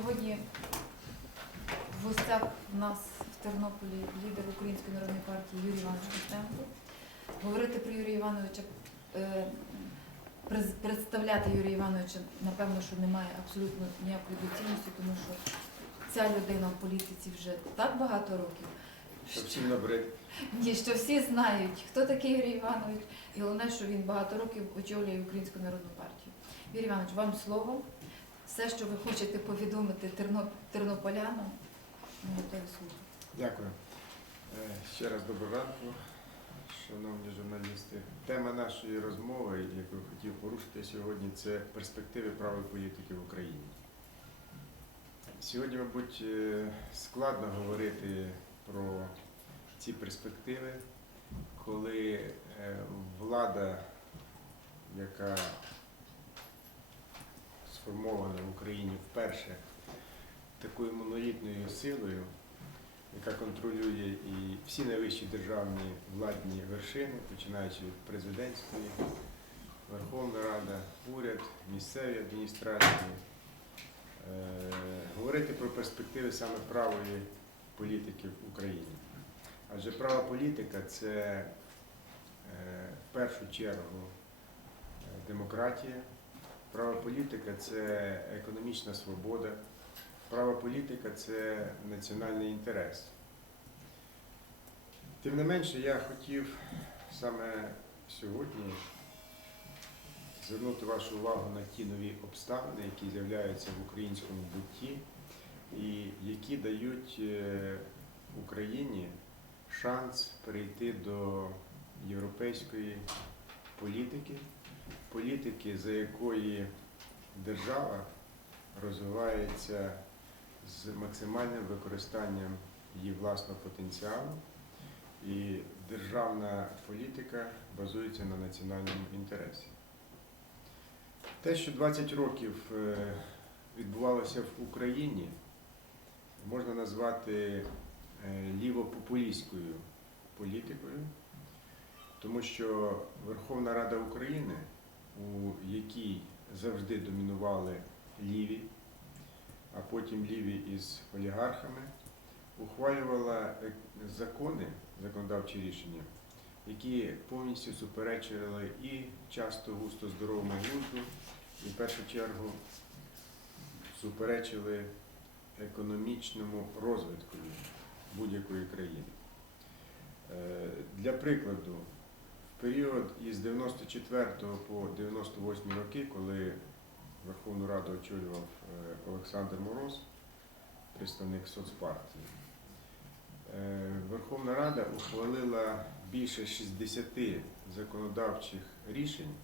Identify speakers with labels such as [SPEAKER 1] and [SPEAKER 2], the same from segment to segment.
[SPEAKER 1] Сьогодні в гостях у нас в Тернополі лідер Української народної партії Юрій Іванович Костенко. Говорити про Юрія Івановича, е, представляти Юрія Івановича, напевно, що немає абсолютно ніякої доцільності, тому що ця людина в політиці вже так багато років,
[SPEAKER 2] Щоб всім набрид.
[SPEAKER 1] ні, що всі знають, хто такий Юрій Іванович, і головне, що він багато років очолює Українську народну партію. Юрій Іванович, вам слово. Все, що ви хочете повідомити тернополянам, ми готові слухати.
[SPEAKER 2] Дякую. Е, Ще раз доброго ранку, шановні журналісти. Тема нашої розмови, яку я хотів порушити сьогодні, це перспективи правої політики в Україні. Сьогодні, мабуть, е, складно говорити про ці перспективи, коли е, влада, яка сформована в Україні вперше такою монолітною силою, яка контролює і всі найвищі державні владні вершини, починаючи від президентської, Верховна Рада, уряд, місцеві адміністрації. Е, Говорити про перспективи саме правої політики в Україні. Адже права політика це е, в першу чергу е, демократія, права політика це економічна свобода, Права політика це національний інтерес. Тим не менше, я хотів саме сьогодні звернути вашу увагу на ті нові обставини, які з'являються в українському бутті і які дають е, Україні шанс перейти до європейської політики, політики, за якої держава розвивається з максимальним використанням її власного потенціалу, і державна політика базується на національному інтересі. Те, що 20 років е, відбувалося в Україні, можна назвати е, лівопопулістською політикою, тому що Верховна Рада України, у якій завжди домінували ліві, а потім ліві із олігархами, ухвалювала е, закони, законодавчі рішення, які повністю суперечили і часто густо здоровому глузду, і в першу чергу суперечили економічному розвитку будь-якої країни. Е, Для прикладу, період із 94 по 98 роки, коли Верховну Раду очолював е, Олександр Мороз, представник соцпартії. Е, Верховна Рада ухвалила більше 60 законодавчих рішень,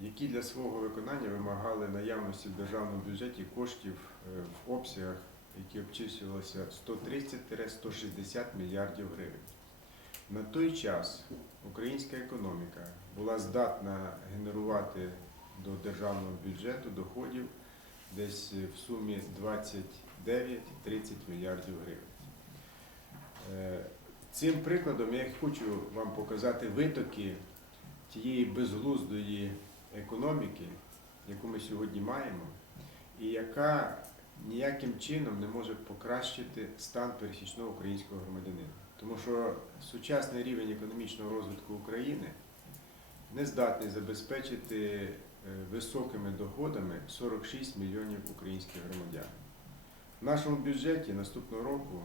[SPEAKER 2] які для свого виконання вимагали наявності в державному бюджеті коштів е, в обсягах, які обчислювалися 130-160 мільярдів гривень. На той час українська економіка була здатна генерувати до державного бюджету доходів десь в сумі 29-30 мільярдів гривень. Е, Цим прикладом я хочу вам показати витоки тієї безглуздої економіки, яку ми сьогодні маємо, і яка ніяким чином не може покращити стан пересічного українського громадянина. Тому що сучасний рівень економічного розвитку України не здатний забезпечити е, високими доходами 46 мільйонів українських громадян. В нашому бюджеті наступного року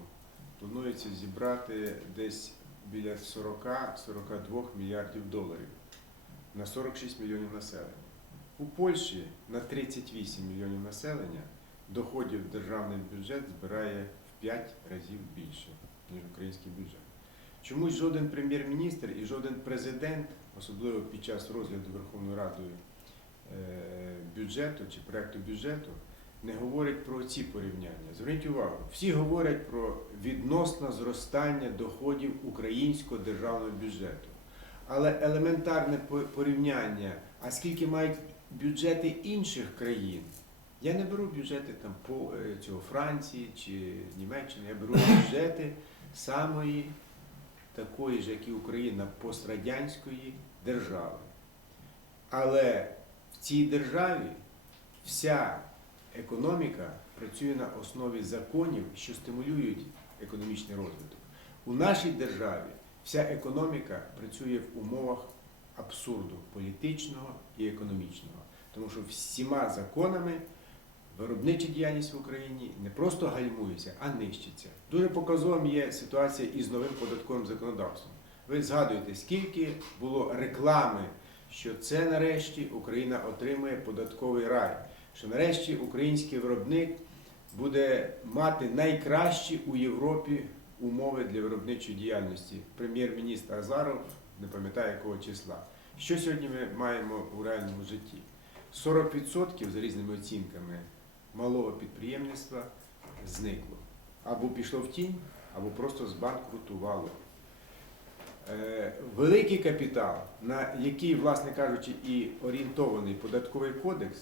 [SPEAKER 2] планується зібрати десь біля 40-42 мільярдів доларів на 46 мільйонів населення. У Польщі на 38 мільйонів населення доходів державний бюджет збирає в 5 разів більше, ніж український бюджет. Чомусь жоден прем'єр-міністр і жоден президент, особливо під час розгляду Верховною Радою е, бюджету чи проекту бюджету, не говорить про ці порівняння. Зверніть увагу, всі говорять про відносне зростання доходів українського державного бюджету. Але елементарне по- порівняння, а скільки мають бюджети інших країн. Я не беру бюджети там по е, цього Франції чи Німеччини, я беру бюджети самої такої ж, як і Україна, пострадянської держави. Але в цій державі вся економіка працює на основі законів, що стимулюють економічний розвиток. У нашій державі вся економіка працює в умовах абсурду політичного і економічного. Тому що всіма законами виробнича діяльність в Україні не просто гальмується, а нищиться. Дуже показовим є ситуація із новим податковим законодавством. Ви згадуєте, скільки було реклами, що це нарешті Україна отримує податковий рай, що нарешті український виробник буде мати найкращі у Європі умови для виробничої діяльності. Прем'єр-міністр Азаров не пам'ятаю якого числа. Що сьогодні ми маємо у реальному житті? 40% за різними оцінками малого підприємництва зникло. Або пішло в тінь, або просто збанкрутувало. Е, Великий капітал, на який, власне кажучи, і орієнтований податковий кодекс,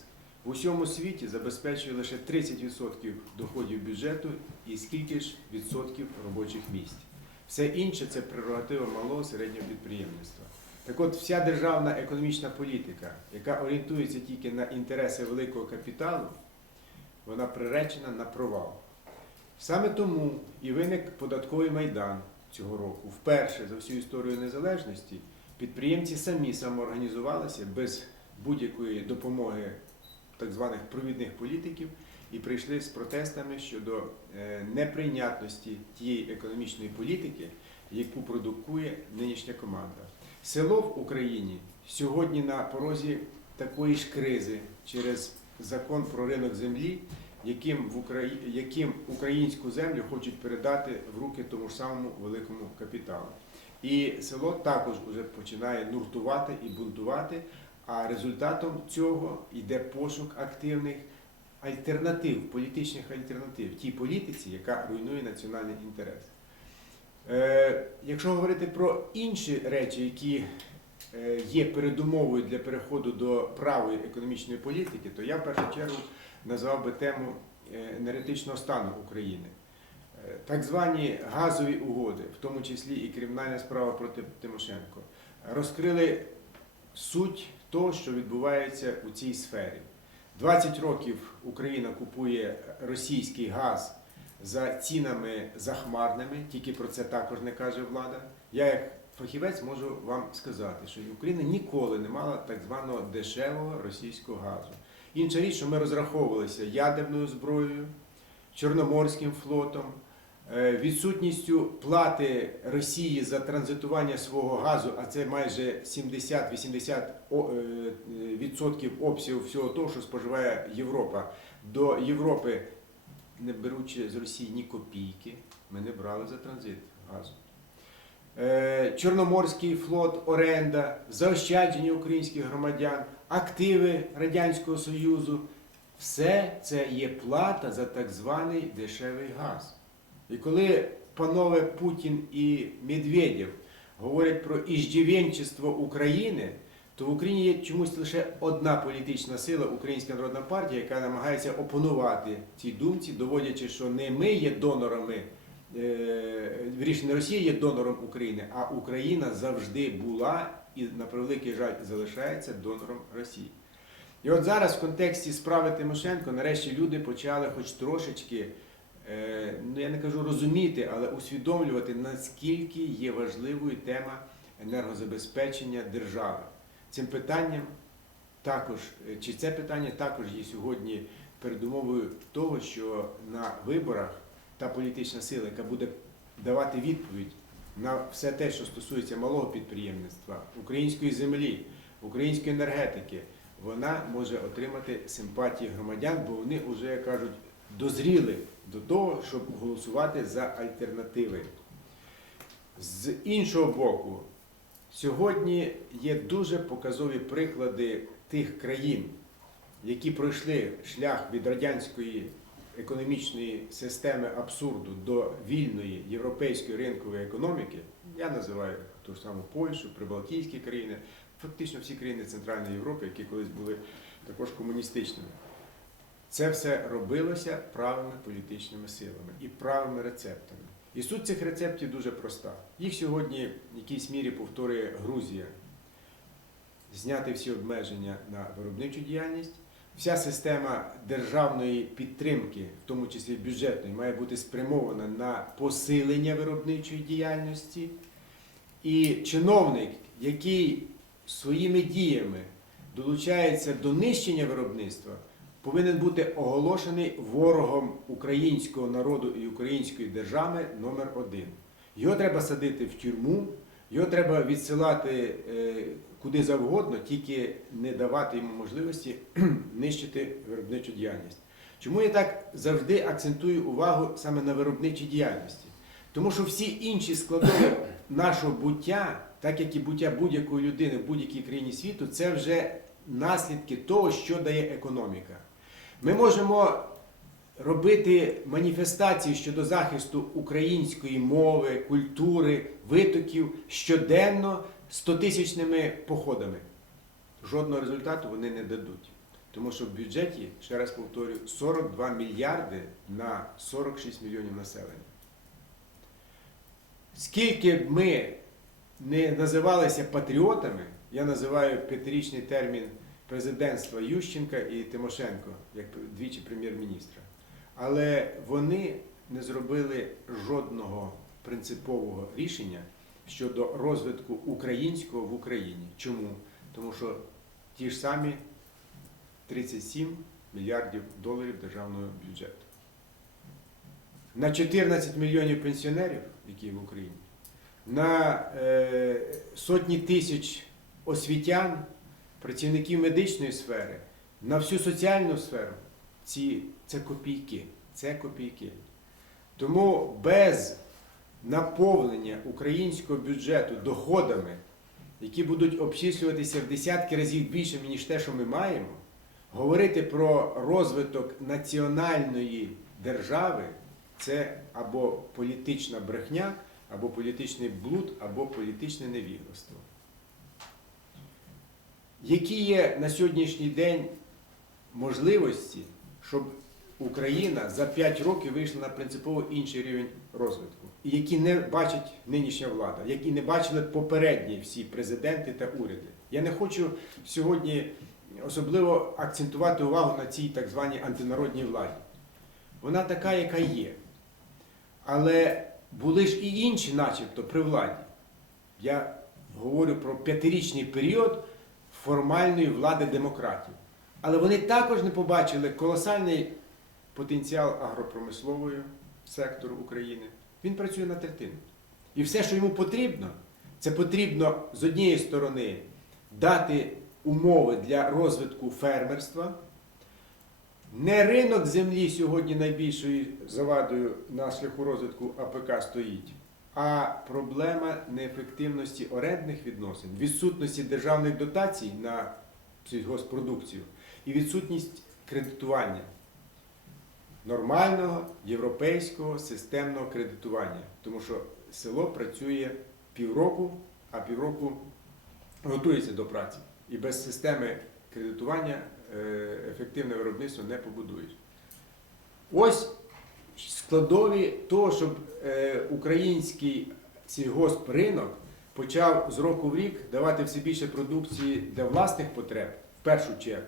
[SPEAKER 2] в усьому світі забезпечує лише 30% доходів бюджету і скільки ж відсотків робочих місць. Все інше це прерогатива малого середнього підприємництва. Так от, вся державна економічна політика, яка орієнтується тільки на інтереси великого капіталу, вона приречена на провал. Саме тому і виник податковий майдан цього року. Вперше за всю історію незалежності підприємці самі самоорганізувалися без будь-якої допомоги так званих провідних політиків і прийшли з протестами щодо е, неприйнятності тієї економічної політики, яку продукує нинішня команда. Село в Україні сьогодні на порозі такої ж кризи через закон про ринок землі, яким, в Украї... яким українську землю хочуть передати в руки тому ж самому великому капіталу. І село також вже починає нуртувати і бунтувати, а результатом цього йде пошук активних альтернатив, політичних альтернатив тій політиці, яка руйнує національний інтерес. Е, якщо говорити про інші речі, які є передумовою для переходу до правої економічної політики, то я в першу чергу назвав би тему е, енергетичного стану України. Е, Так звані газові угоди, в тому числі і кримінальна справа проти Тимошенко, розкрили суть того, що відбувається у цій сфері. 20 років Україна купує російський газ за цінами захмарними, тільки про це також не каже влада. Я як фахівець можу вам сказати, що Україна ніколи не мала так званого дешевого російського газу. Інша річ, що ми розраховувалися ядерною зброєю, Чорноморським флотом, е, відсутністю плати Росії за транзитування свого газу, а це майже 70-80 о- е, відсотків обсягу всього того, що споживає Європа. До Європи, не беручи з Росії ні копійки, ми не брали за транзит газу. Е, Чорноморський флот, оренда, заощадження українських громадян, активи Радянського Союзу. Все це є плата за так званий дешевий газ. І коли панове Путін і Медведєв говорять про іждівенчество України, то в Україні є чомусь лише одна політична сила, Українська Народна партія, яка намагається опонувати цій думці, доводячи, що не ми є донорами, е, вірніше, не Росія є донором України, а Україна завжди була і на превеликий жаль залишається донором Росії. І от зараз в контексті справи Тимошенко нарешті люди почали хоч трошечки, е, ну я не кажу розуміти, але усвідомлювати, наскільки є важливою тема енергозабезпечення держави. Цим питанням також, чи це питання також є сьогодні передумовою того, що на виборах та політична сила, яка буде давати відповідь на все те, що стосується малого підприємництва, української землі, української енергетики, вона може отримати симпатії громадян, бо вони вже, як кажуть, дозріли до того, щоб голосувати за альтернативи. З іншого боку, сьогодні є дуже показові приклади тих країн, які пройшли шлях від радянської економічної системи абсурду до вільної європейської ринкової економіки. Я називаю ту ж саму Польщу, Прибалтійські країни, фактично всі країни Центральної Європи, які колись були також комуністичними. Це все робилося правими політичними силами і правими рецептами. І суть цих рецептів дуже проста. Їх сьогодні в якійсь мірі повторює Грузія. Зняти всі обмеження на виробничу діяльність, вся система державної підтримки, в тому числі бюджетної, має бути спрямована на посилення виробничої діяльності. І чиновник, який своїми діями долучається до нищення виробництва, повинен бути оголошений ворогом українського народу і української держави номер один. Його треба садити в тюрму, його треба відсилати е, куди завгодно, тільки не давати йому можливості нищити виробничу діяльність. Чому я так завжди акцентую увагу саме на виробничій діяльності? Тому що всі інші складові нашого буття, так як і буття будь-якої людини в будь-якій країні світу, це вже наслідки того, що дає економіка. Ми можемо робити маніфестації щодо захисту української мови, культури, витоків щоденно стотисячними походами. Жодного результату вони не дадуть. Тому що в бюджеті, ще раз повторюю, 42 мільярди на 46 мільйонів населення. Скільки б ми не називалися патріотами, я називаю п'ятирічний термін президентства Ющенка і Тимошенко як двічі прем'єр-міністра. Але вони не зробили жодного принципового рішення щодо розвитку українського в Україні. Чому? Тому що ті ж самі 37 мільярдів доларів державного бюджету. На 14 мільйонів пенсіонерів, які в Україні, на е, сотні тисяч освітян, працівників медичної сфери, на всю соціальну сферу. Ці, це копійки. Це копійки. Тому без наповнення українського бюджету доходами, які будуть обчислюватися в десятки разів більше, ніж те, що ми маємо, говорити про розвиток національної держави це або політична брехня, або політичний блуд, або політичне невігластво. Які є на сьогоднішній день можливості, щоб Україна за 5 років вийшла на принципово інший рівень розвитку, які не бачить нинішня влада, які не бачили попередні всі президенти та уряди. Я не хочу сьогодні особливо акцентувати увагу на цій так званій антинародній владі. Вона така, яка є. Але були ж і інші, начебто, при владі. Я говорю про п'ятирічний період формальної влади демократів. Але вони також не побачили колосальний потенціал агропромислового сектору України. Він працює на третину. І все, що йому потрібно, це потрібно з однієї сторони дати умови для розвитку фермерства. Не ринок землі сьогодні найбільшою завадою на шляху розвитку АПК стоїть, а проблема неефективності орендних відносин, відсутності державних дотацій на сільгоспродукцію і відсутність кредитування нормального європейського системного кредитування. Тому що село працює півроку, а півроку готується до праці. І без системи кредитування е, ефективне виробництво не побудуєш. Ось складові того, щоб е, український сільгоспринок почав з року в рік давати все більше продукції для власних потреб в першу чергу.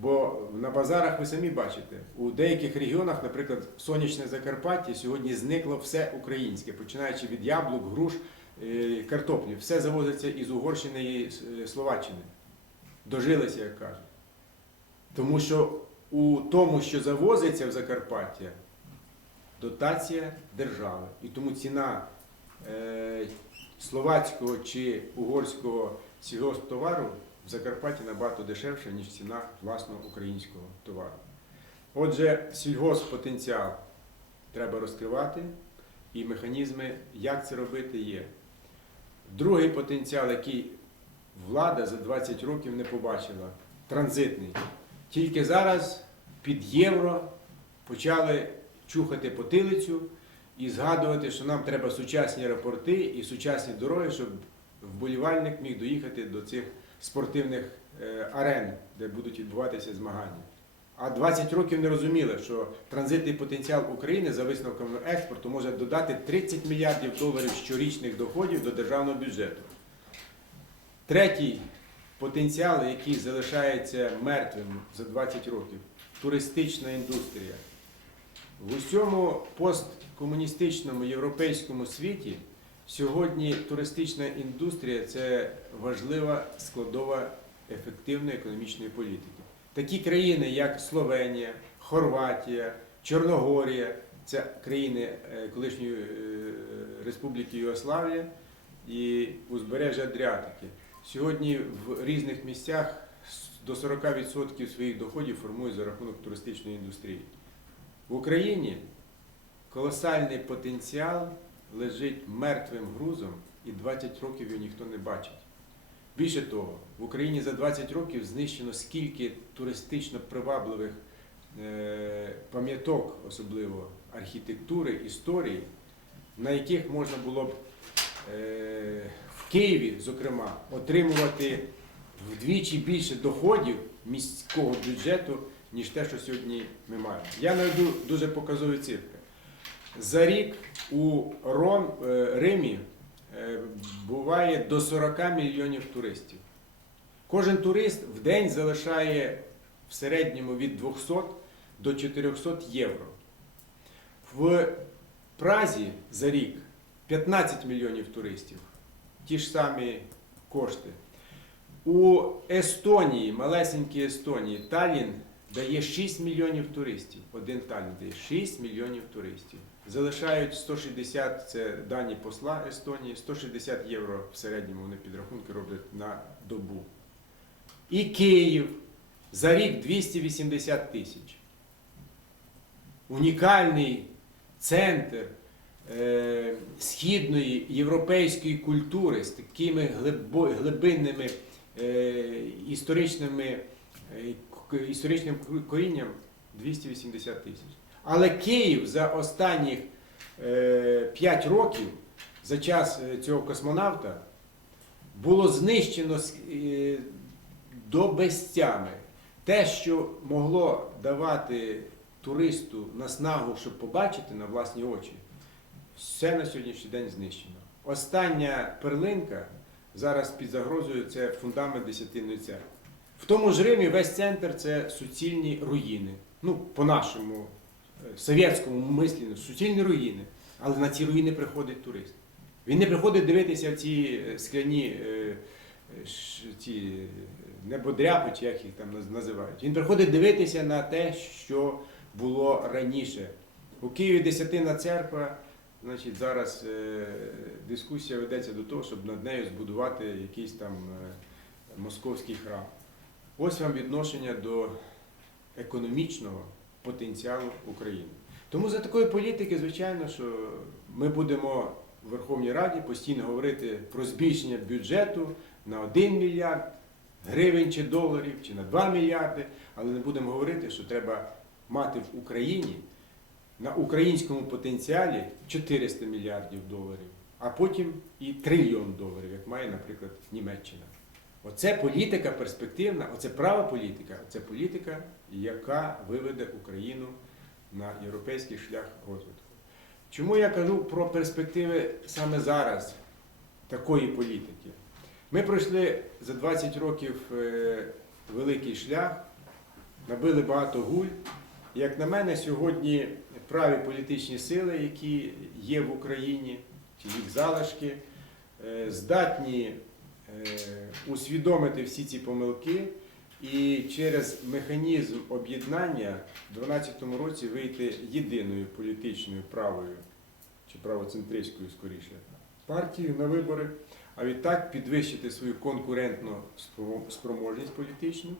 [SPEAKER 2] Бо на базарах ви самі бачите, у деяких регіонах, наприклад, сонячне Закарпаття, сьогодні зникло все українське, починаючи від яблук, груш, е, картоплі. Все завозиться із Угорщини і е, Словаччини. Дожилися, як кажуть. Тому що у тому, що завозиться в Закарпаття, дотація держави. І тому ціна е, словацького чи угорського сільгосптовару в Закарпатті набагато дешевша, ніж ціна власного українського товару. Отже, сільгосппотенціал треба розкривати, і механізми, як це робити, є. Другий потенціал, який влада за 20 років не побачила, транзитний. Тільки зараз під євро почали чухати потилицю і згадувати, що нам треба сучасні аеропорти і сучасні дороги, щоб вболівальник міг доїхати до цих спортивних е, арен, де будуть відбуватися змагання. А 20 років не розуміли, що транзитний потенціал України за висновками експорту може додати 30 мільярдів доларів щорічних доходів до державного бюджету. Третій потенціал, який залишається мертвим за 20 років туристична індустрія. В усьому посткомуністичному європейському світі сьогодні туристична індустрія це важлива складова ефективної економічної політики. Такі країни, як Словенія, Хорватія, Чорногорія, це країни е, колишньої е, Республіки Югославія і узбережжя Адріатики. Сьогодні в різних місцях до 40% своїх доходів формують за рахунок туристичної індустрії. В Україні колосальний потенціал лежить мертвим грузом і 20 років його ніхто не бачить. Більше того, в Україні за 20 років знищено скільки туристично привабливих е, пам'яток, особливо архітектури, історії, на яких можна було б е, в Києві, зокрема, отримувати вдвічі більше доходів міського бюджету, ніж те, що сьогодні ми маємо. Я наведу дуже показові цифри. За рік у Ром, е, Римі е, буває до 40 мільйонів туристів. Кожен турист в день залишає в середньому від 200 до 400 євро. В Празі за рік 15 мільйонів туристів. Ті ж самі кошти. У Естонії, малесенькій Естонії, Талін дає 6 мільйонів туристів. Один Талін дає 6 мільйонів туристів. Залишають 160, це дані посла Естонії, 160 євро в середньому вони підрахунки роблять на добу. І Київ за рік 280 тисяч. Унікальний центр е, східної європейської культури з такими глибинними е, історичними, е, історичним корінням 280 тисяч. Але Київ за останніх е, 5 років, за час е, цього космонавта, було знищено е, до безтями. Те, що могло давати туристу наснагу, щоб побачити на власні очі, все на сьогоднішній день знищено. Остання перлинка зараз під загрозою це фундамент Десятинної церкви. В тому ж Римі весь центр це суцільні руїни. Ну, по-нашому е, совєтському мисленню, суцільні руїни. Але на ці руїни приходить турист. Він не приходить дивитися в ці е, скляні е, е, ці небодряпи, чи як їх там називають. Він приходить дивитися на те, що було раніше. У Києві десятина церква, значить, зараз дискусія ведеться до того, щоб над нею збудувати якийсь там московський храм. Ось вам відношення до економічного потенціалу України. Тому за такої політики, звичайно, що ми будемо в Верховній Раді постійно говорити про збільшення бюджету на 1 мільярд гривень чи доларів, чи на 2 мільярди, але не будемо говорити, що треба мати в Україні на українському потенціалі 400 мільярдів доларів, а потім і трильйон доларів, як має, наприклад, Німеччина. Оце політика перспективна, оце права політика, це політика, яка виведе Україну на європейський шлях розвитку. Чому я кажу про перспективи саме зараз такої політики? Ми пройшли за 20 років е, великий шлях, набили багато гуль. Як на мене, сьогодні праві політичні сили, які є в Україні, чи їх залишки, е, здатні усвідомити всі ці помилки і через механізм об'єднання в 2012 році вийти єдиною політичною правою чи правоцентристською скоріше партією на вибори, а відтак підвищити свою конкурентну спроможність політичну,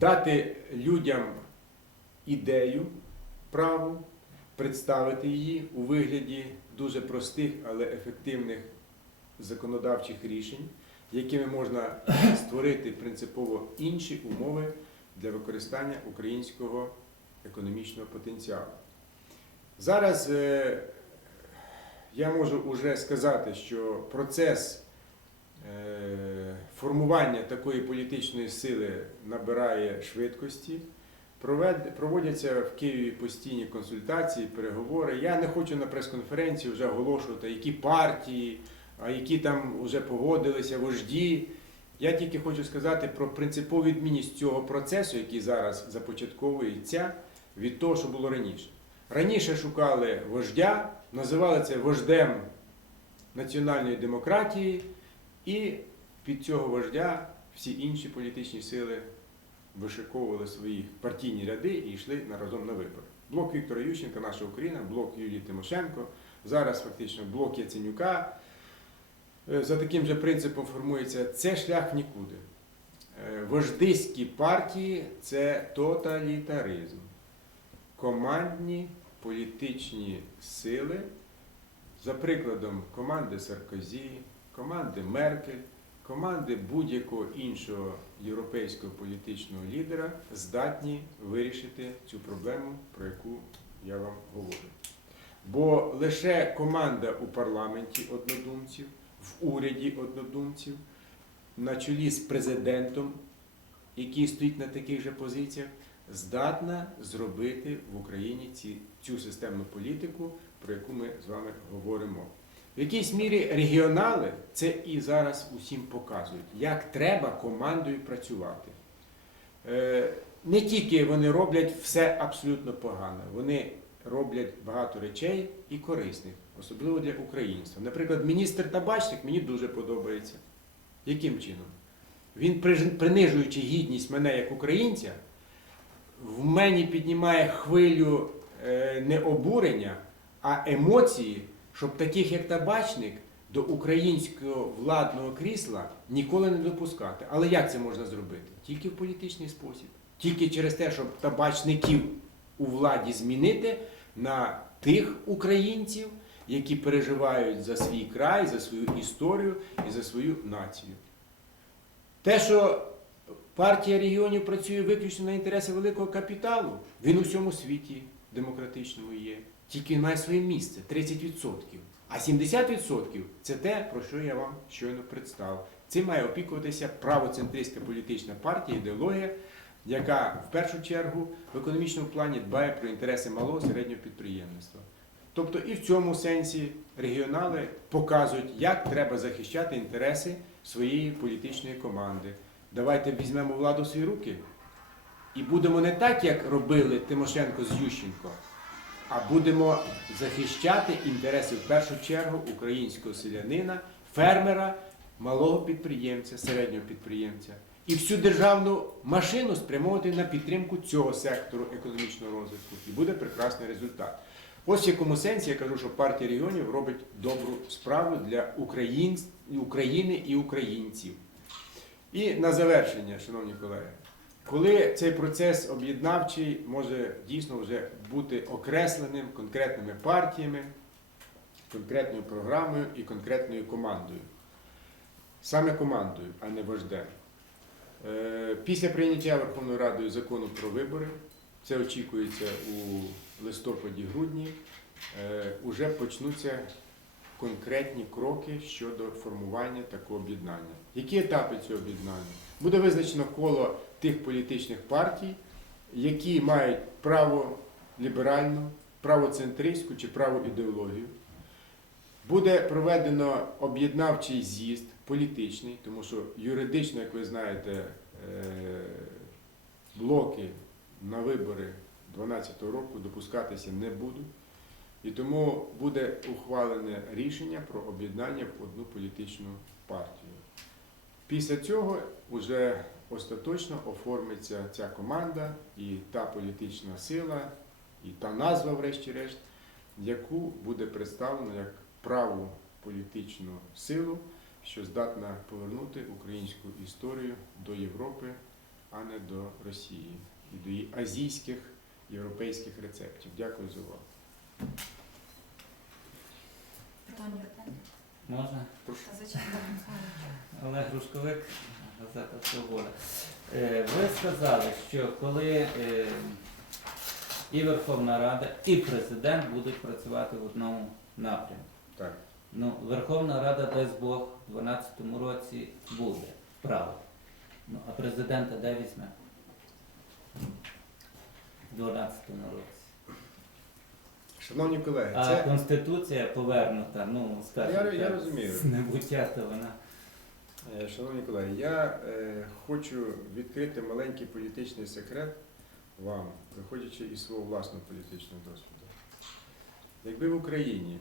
[SPEAKER 2] дати людям ідею праву, представити її у вигляді дуже простих, але ефективних законодавчих рішень, якими можна створити принципово інші умови для використання українського економічного потенціалу. Зараз е, я можу вже сказати, що процес е, формування такої політичної сили набирає швидкості. Проводяться в Києві постійні консультації, переговори. Я не хочу на прес-конференції вже оголошувати, які партії, а які там вже погодилися вожді Я тільки хочу сказати про принципову відмінність цього процесу, який зараз започатковується від того, що було раніше. Раніше шукали вождя, називали це вождем національної демократії, і під цього вождя всі інші політичні сили вишиковували свої партійні ряди і йшли разом на вибори. Блок Віктора Ющенка, наша Україна, блок Юлії Тимошенко, зараз фактично блок Яценюка. Е, За таким же принципом формується це шлях в нікуди. Е, Вождиські партії це тоталітаризм. Командні політичні сили, за прикладом команди Саркозі, команди Меркель, команди будь-якого іншого європейського політичного лідера, здатні вирішити цю проблему, про яку я вам говорю. Бо лише команда у парламенті однодумців, в уряді однодумців, на чолі з президентом, який стоїть на таких же позиціях, здатна зробити в Україні ці, цю системну політику, про яку ми з вами говоримо. В якійсь мірі регіонали це і зараз усім показують, як треба командою працювати. Е, Не тільки вони роблять все абсолютно погано, вони роблять багато речей і корисних, особливо для українства. Наприклад, міністр табачник мені дуже подобається. Яким чином? Він, принижуючи гідність мене як українця, в мені піднімає хвилю е, не обурення, а емоції, щоб таких як табачник до українського владного крісла ніколи не допускати. Але як це можна зробити? Тільки в політичний спосіб. Тільки через те, щоб табачників у владі змінити на тих українців, які переживають за свій край, за свою історію і за свою націю. Те, що партія регіонів працює виключно на інтереси великого капіталу, він у всьому світі демократичному є. Тільки має своє місце 30%. А 70% це те, про що я вам щойно представив. Цим має опікуватися правоцентристська політична партія, ідеологія, яка в першу чергу в економічному плані дбає про інтереси малого середнього підприємництва. Тобто і в цьому сенсі регіонали показують, як треба захищати інтереси своєї політичної команди. Давайте візьмемо владу в свої руки і будемо не так, як робили Тимошенко з Ющенко, а будемо захищати інтереси в першу чергу українського селянина, фермера, малого підприємця, середнього підприємця. І всю державну машину спрямовувати на підтримку цього сектору економічного розвитку. І буде прекрасний результат. Ось в якому сенсі я кажу, що партія регіонів робить добру справу для україн... України і українців. І на завершення, шановні колеги, коли цей процес об'єднавчий може дійсно вже бути окресленим конкретними партіями, конкретною програмою і конкретною командою. Саме командою, а не вождем. Е, Після прийняття Верховною Радою закону про вибори, це очікується у листопаді-грудні, е, уже почнуться конкретні кроки щодо формування такого об'єднання. Які етапи цього об'єднання? Буде визначено коло тих політичних партій, які мають право ліберальну, правоцентристську чи правоідеологію. Буде проведено об'єднавчий з'їзд політичний, тому що юридично, як ви знаєте, е, блоки на вибори 2012 року допускатися не будуть. І тому буде ухвалене рішення про об'єднання в одну політичну партію. Після цього вже остаточно оформиться ця команда і та політична сила, і та назва, врешті-решт, яку буде представлено як праву політичну силу, що здатна повернути українську історію до Європи, а не до Росії і до її азійських європейських рецептів. Дякую за увагу.
[SPEAKER 1] Питання.
[SPEAKER 3] Можна?
[SPEAKER 1] Зачекайте.
[SPEAKER 3] Олег Грушковик, газета Свобода. Е, Ви сказали, що коли е, і Верховна Рада, і президент будуть працювати в одному напрямку.
[SPEAKER 2] Так.
[SPEAKER 3] Ну, Верховна Рада, дасть Бог, у 2012 році буде право. Ну, а президента де візьме? У 2012 році.
[SPEAKER 2] Шановні колеги,
[SPEAKER 3] А
[SPEAKER 2] це
[SPEAKER 3] Конституція повернута, ну, скажімо,
[SPEAKER 2] Я- я
[SPEAKER 3] так,
[SPEAKER 2] розумію.
[SPEAKER 3] з небуття, то вона
[SPEAKER 2] Е, Шановні колеги, я е, хочу відкрити маленький політичний секрет вам, виходячи із свого власного політичного досвіду. Якби в Україні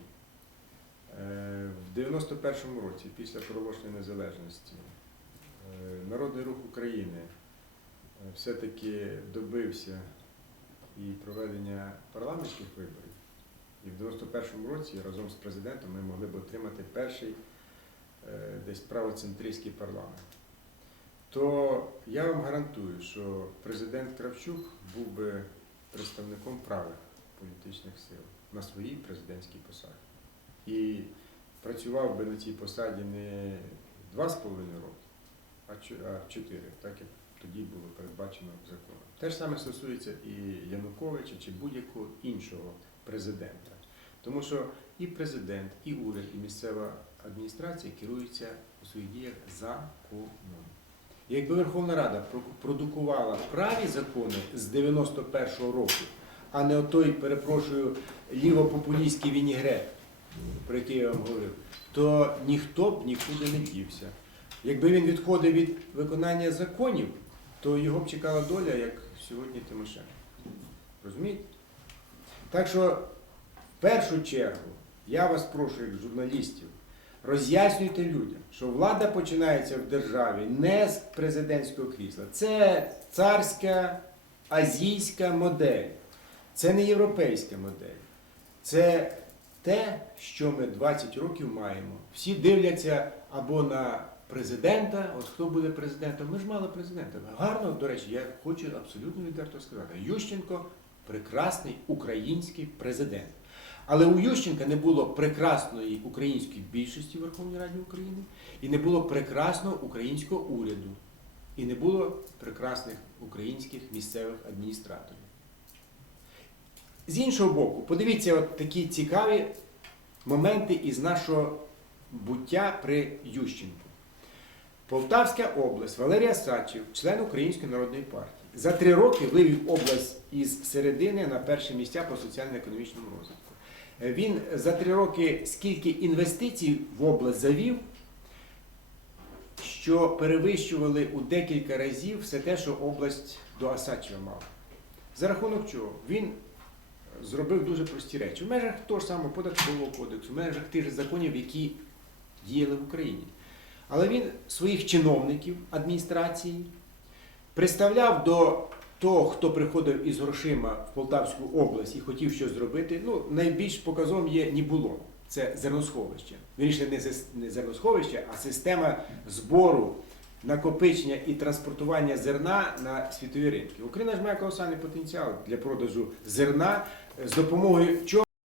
[SPEAKER 2] в 91-му році, після проголошення незалежності, е, Народний рух України е, все-таки добився і проведення парламентських виборів, і в 91-му році разом з президентом ми могли б отримати перший е, десь правоцентристський парламент, то я вам гарантую, що президент Кравчук був би представником правих політичних сил на своїй президентській посаді. І працював би на цій посаді не два з половиною роки, а чо- а чотири, так як тоді було передбачено законом. Те ж саме стосується і Януковича чи будь-якого іншого президента. Тому що і президент, і уряд, і місцева адміністрація керуються у своїх діях законом. Якби Верховна Рада продукувала праві закони з 91-го року, а не отой, перепрошую, лівопопулістський вінігрет, про який я вам говорив, то ніхто б нікуди не дівся. Якби він відходив від виконання законів, то його б чекала доля, як сьогодні Тимошенко. Розумієте? Так що, в першу чергу, я вас прошу, як журналістів, роз'яснюйте людям, що влада починається в державі не з президентського крісла. Це царська азійська модель. Це не європейська модель. Це те, що ми 20 років маємо. Всі дивляться або на президента, от хто буде президентом. Ми ж мали президента. Гарно, до речі, я хочу абсолютно відверто сказати. Ющенко прекрасний український президент. Але у Ющенка не було прекрасної української більшості в Верховній Раді України, і не було прекрасного українського уряду, і не було прекрасних українських місцевих адміністраторів. З іншого боку, подивіться от такі цікаві моменти із нашого буття при Ющенку. Полтавська область, Валерія Сачів, член Української народної партії, за три роки вивів область із середини на перше місця по соціально-економічному розвитку. Він за три роки скільки інвестицій в область завів, що перевищували у декілька разів все те, що область до Асачева мала. За рахунок чого? Він зробив дуже прості речі. В межах того ж самого податкового кодексу, в межах тих же законів, які діяли в Україні. Але він своїх чиновників адміністрації представляв до того, хто приходив із грошима в Полтавську область і хотів щось зробити. Ну, найбільш показовим є Нібулон. Це зерносховище. Зес- не зерносховище, а система збору, накопичення і транспортування зерна на світові ринки. Україна ж має колосальний потенціал для продажу зерна з допомогою чого?